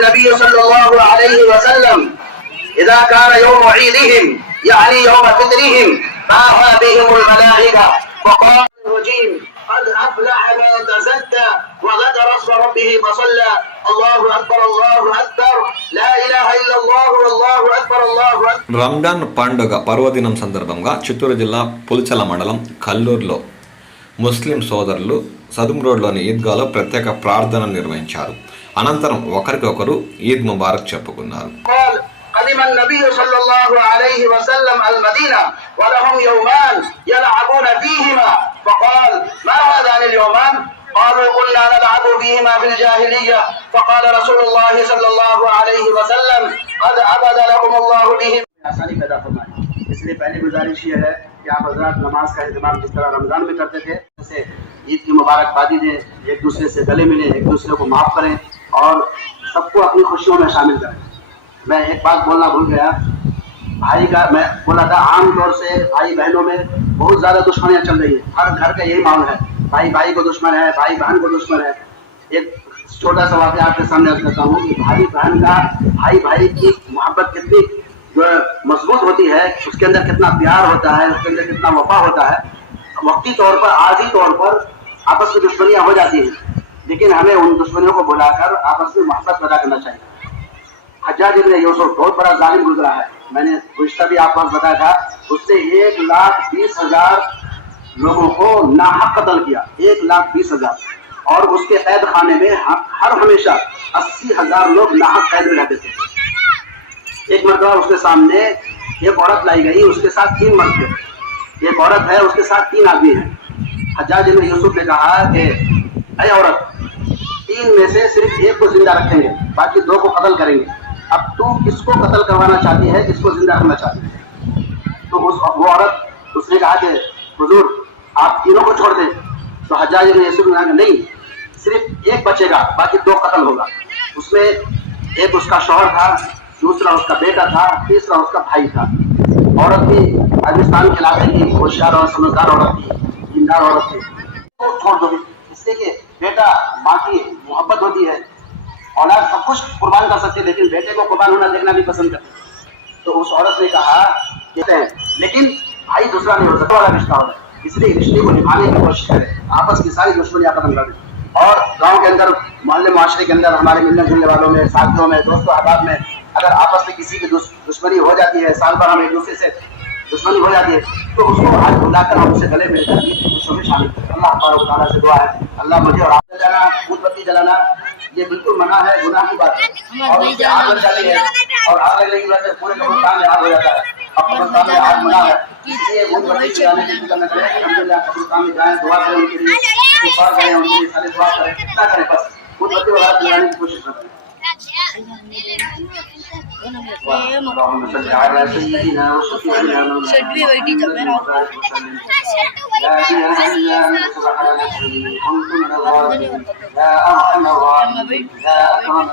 النبي صلى الله عليه وسلم إذا كان يوم عيدهم يعني يوم فطرهم باها بهم الملائكة وقال الرجيم قد أفلح من تزكى وذكر اسم ربه فصلى الله أكبر لا إله إلا الله والله أكبر الله أكبر. రంజాన్ పండుగ పర్వదినం సందర్భంగా చిత్తూరు జిల్లా పులిచెల మండలం కల్లూరులో ముస్లిం సోదరులు సదుం రోడ్లోని ఈద్గాలో ప్రత్యేక ప్రార్థన నిర్వహించారు. అనంతరం ఒకరికొకరు ఈద్ ముబారక్ చెప్పుకున్నారు. قدم النبي صلى الله عليه وسلم المدينة ولهم يومان يلعبون فيهما فقال ما هذان اليومان؟ قالوا كنا نلعب فيهما في الجاهلية فقال رسول الله صلى الله عليه وسلم قد أبد لكم الله بهم. آسانی پیدا فرمائے. اس لیے پہلی گزارش یہ ہے کہ آپ حضرات نماز کا اہتمام جس طرح رمضان میں کرتے تھے جیسے عید کی مبارکبادی دیں، ایک دوسرے سے گلے ملیں، ایک دوسرے کو معاف کریں اور سب کو اپنی خوشیوں میں شامل کریں. میں ایک بات بولنا بھول گیا، بھائی کا میں بولا تھا عام طور سے بھائی بہنوں میں بہت زیادہ دشمنیاں چل رہی ہیں. ہر گھر کا یہی ماحول ہے، بھائی بھائی کو دشمن ہے، بھائی بہن کو دشمن ہے. ایک چھوٹا سا واقعہ آپ کے سامنے رکھ دیتا ہوں کہ بھائی بہن کا بھائی کی محبت کتنی جو مضبوط ہوتی ہے، اس کے اندر کتنا پیار ہوتا ہے، اس کے اندر کتنا وفا ہوتا ہے. وقتی طور پر عارضی طور پر آپس میں دشمنیاں ہو جاتی ہیں، لیکن ہمیں ان دشمنیوں کو بلا کر آپس میں محبت پیدا کرنا چاہیے. حجاج ابن یوسف بہت بڑا ظالم گزرا ہے، میں نے گزشتہ بھی آپ کو بتایا تھا. اس نے 1,20,000 لوگوں کو ناحق قتل کیا، 1,20,000. اور اس کے قید خانے میں ہر ہمیشہ 80,000 لوگ ناحق قید میں رہتے تھے. ایک مرتبہ اس کے سامنے ایک عورت لائی گئی، اس کے ساتھ 3 مرد تھے. ایک عورت ہے، اس کے ساتھ 3 آدمی ہیں. حجاج ابن یوسف نے کہا کہ اے عورت، 3 میں سے صرف ایک کو زندہ رکھیں گے، باقی 2 کو قتل کریں گے. اب تو کس کو قتل کروانا چاہتی ہے، کس کو زندہ رکھنا چاہتی ہے؟ تو وہ عورت اس نے کہا کہ حضور آپ تینوں کو چھوڑ دیں. تو حجاج ابن یوسف نے کہا کہ نہیں، صرف ایک بچے گا، باقی 2 قتل ہوگا. اس میں ایک اس کا شوہر تھا، دوسرا اس کا بیٹا تھا، تیسرا اس کا بھائی تھا. عورت بھی پاکستان کے علاقے کی ہوشیار اور سمجھدار عورت تھی، دیندار عورت تھی. وہ چھوڑ دو اس سے کہ بیٹا ماں کی محبت ہوتی ہے، اولاد سب کچھ قربان کر سکتے لیکن بیٹے کو قربان ہونا دیکھنا بھی پسند کرتے. تو اس عورت نے کہا کہتے ہیں لیکن بھائی دوسرا نہیں ہو سکتا، والا رشتہ ہوتا ہے. اس لیے رشتے کو نبھانے کی کوشش کریں، آپس کی ساری دشمنیاں ختم کر دیں. اور گاؤں کے اندر، محلے معاشرے کے اندر، ہمارے ملنے جلنے والوں میں، ساتھیوں میں، دوستوں احباب میں اگر آپس میں کسی کی دشمنی ہو جاتی ہے، سال بھر ہم ایک دوسرے سے دشمنی ہو جاتی ہے، تو اس کو ہاتھ بلا کر ہم اسے گلے مل کر خوشیوں میں شامل کریں. اللہ تبارک و تعالیٰ سے دعا ہے اللہ مجھے اور آپ جلانا، خود بتی جلانا یہ بالکل منع ہے، گناہ کی بات ہے. اور اس سے آگ لگ جاتی ہے، اور آگ لگنے کی وجہ سے پورے قبرستان میں آگ ہو جاتا ہے. اب قبرستان میں آگ منع ہے، اس لیے خود بتی جلانے کی فکر نہ کریں. الحمدللہ قبرستان میں جائیں، دعا کریں ان کے لیے، استغفار کریں ان کے لیے، سارے دعا کریں، کتنا کریں بس خود بتی وغیرہ جلانے کی کوشش کریں. اللهم صل على سيدنا وشفيعنا محمد لا اله الا انت سبحانك اني كنت من الظالمين يا ارحم الراحمين يا اكرم